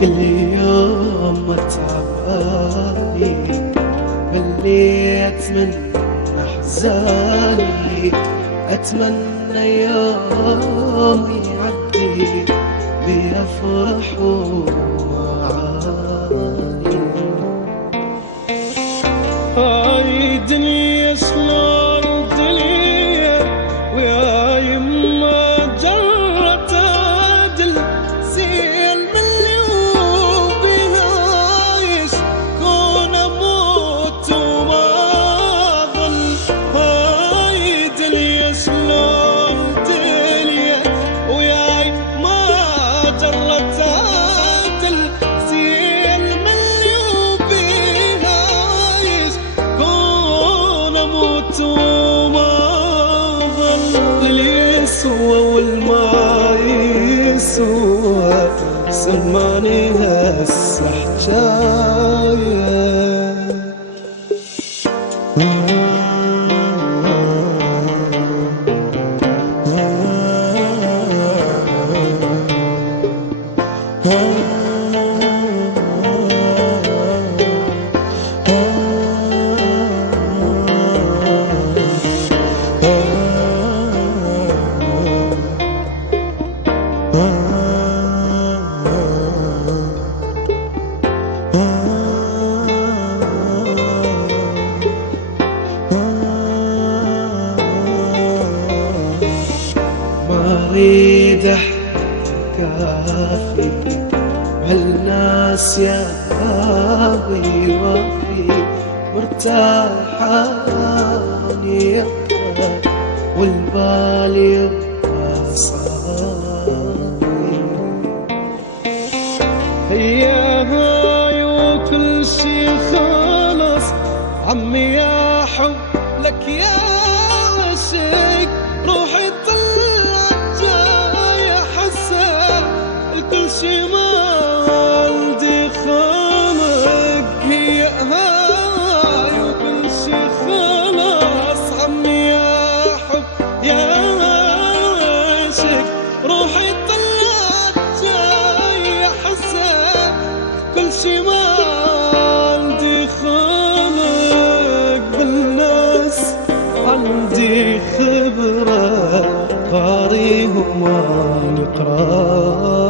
كل يوم متعباني مليت من أحزاني، أتمنى يوم يعدي بيفرحوا معاني. هاي دنيا شلون دنيا ويا يما جرت عدل زين من اللي وبيها عايش كون اموت وما ظل. هاي دنيا شلون دنيا ويا يما جرت عدل زين من اللي وبيها عايش كون اموت وما ظل. اللي يسوى والما يسوى سلماني هسه حجايه. ما اريد احكي هالناس يا هاوي وفي مرتاحاني والبال يبقى صافي. هي هاي وكل شي خلص عمي يا حب لك يا عشق روحي طلعت جاي حسن الكل شي ما عندي خلق. هي هاي وكل شي خلص عمي يا حب يا عشق روحي طلعت جاي حسن كل شي ما عندي خلق. بالناس عندي خبرة قاريهم عن قراية.